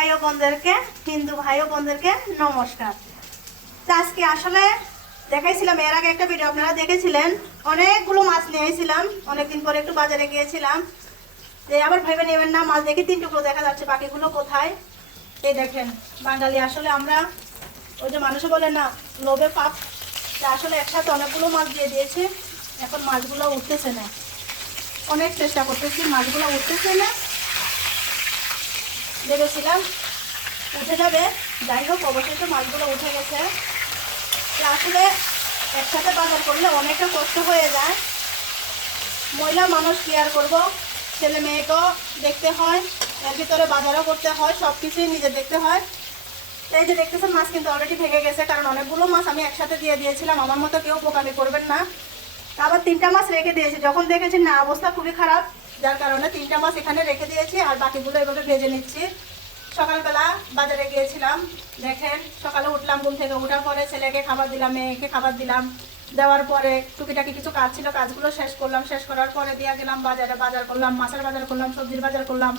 ভাই ও বোনদেরকে হিন্দু ভাই ও বোনদেরকে নমস্কার। তো আজকে আসলে দেখাইছিলাম, এর আগে একটা ভিডিও আপনারা দেখেছিলেন, অনেকগুলো মাছ নিয়ে এসেছিলাম অনেকদিন পরে একটু বাজারে গিয়েছিলাম। যে আবার ভেবে নেবেন না, মাছ দেখে তিন টুকরো দেখা যাচ্ছে, বাকিগুলো কোথায়? এই দেখেন, বাঙালি আসলে আমরা ওই যে মানুষে বলে না, লোভে পাপ। আসলে একসাথে অনেকগুলো মাছ দিয়ে দিয়েছে, এখন মাছগুলো উঠতেছে না। অনেক চেষ্টা করতেছি, মাছগুলো উঠতেছে না। ভেবেছিলাম উঠে যাবে। যাই হোক, অবশেষে মাছগুলো উঠে গেছে। আসলে একসাথে বাজার করলে অনেকটা কষ্ট হয়ে যায়। মহিলা মানুষ কেয়ার করব। ছেলে মেয়েকেও দেখতে হয়, এর ভিতরে বাজারও করতে হয় সব কিছুই নিজে দেখতে হয়। এই যে দেখতেছেন, মাছ কিন্তু অলরেডি ভেঙে গেছে, কারণ অনেকগুলো মাছ আমি একসাথে দিয়ে দিয়েছিলাম। আমার মতো কেউ বোকামি করবেন না। আবার তিনটা মাছ রেখে দিয়েছি। যখন দেখেছি না, অবস্থা খুবই খারাপ। যার কারণে তিনটা মাছ এখানে রেখে দিয়েছি, আর বাকিগুলো এভাবে ভেজে নিচ্ছি। সকালবেলা বাজারে গিয়েছিলাম, দেখেন সকালে উঠলাম, ঘুম থেকে ওঠার পরে ছেলেকে খাবার দিলাম, মেয়েকে খাবার দিলাম। দেওয়ার পরে টুকিটাকি কিছু কাজ ছিল, কাজগুলো শেষ করলাম। শেষ করার পরে দিয়ে গেলাম বাজারে, বাজার করলাম, মাছের বাজার করলাম, সবজির বাজার করলাম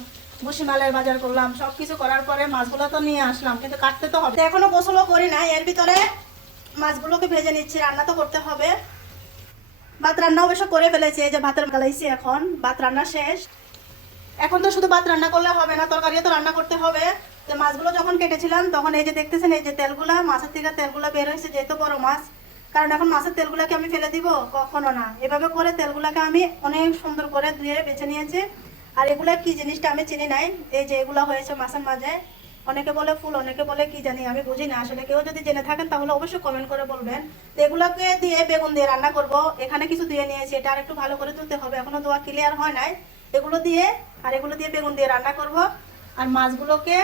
ভুসিমালের বাজার করলাম। সব কিছু করার পরে মাছগুলো তো নিয়ে আসলাম, কিন্তু কাটতে তো হবে। এখনও গোসলও করি না এর ভিতরে মাছগুলোকে ভেজে নিচ্ছি, রান্না তো করতে হবে। ভাত রান্না অবশ্য করে ফেলেছে যে ভাতের গালাইছি এখন, ভাত রান্না শেষ। এখন তো শুধু ভাত রান্না করলে হবে না, তরকারিও তো রান্না করতে হবে। তো মাছগুলো যখন কেটেছিলাম, তখন এই যে দেখতেছেন, এই যে তেলগুলা, মাছের থেকে তেলগুলা বের হয়েছে, যেহেতু বড় মাছ। কারণ এখন মাছের তেলগুলাকে আমি ফেলে দিব? কখনো না। এভাবে করে তেলগুলাকে আমি অনেক সুন্দর করে ধুয়ে বেছে নিয়েছি। আর এগুলা কি জিনিসটা আমি চিনি নাই, এই যে এগুলা হয়েছে মাছের মাঝে। অনেকে বলে ফুল, অনেকে বলে কি জানি, আমি বুঝি না। আসলে কেউ যদি জেনে থাকেন, তাহলে অবশ্যই কমেন্ট করে বলবেন। তো এগুলোকে দিয়ে বেগুন দিয়ে রান্না করব। এখানে কিছু দিয়ে নিয়েছি, এটা আর একটু ভালো করে ধুতে হবে। এখনও দোয়া ক্লিয়ার হয় নাই। এগুলো দিয়ে, আর এগুলো দিয়ে বেগুন দিয়ে রান্না করব। আর মাছগুলোকে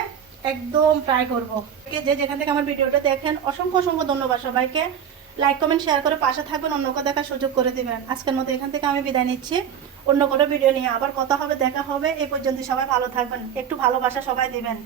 একদম ফ্রাই করব। যে যেখান থেকে আমার ভিডিওটা দেখেন, অসংখ্য অসংখ্য ধন্যবাদ সবাইকে। লাইক কমেন্ট শেয়ার করে পাশে থাকবেন, অন্যকে দেখার সুযোগ করে দেবেন। আজকের মতো এখান থেকে আমি বিদায় নিচ্ছি। অন্য কোনো ভিডিও নিয়ে আবার কথা হবে, দেখা হবে। এই পর্যন্ত সবাই ভালো থাকবেন। একটু ভালোবাসা সবাই দিবেন।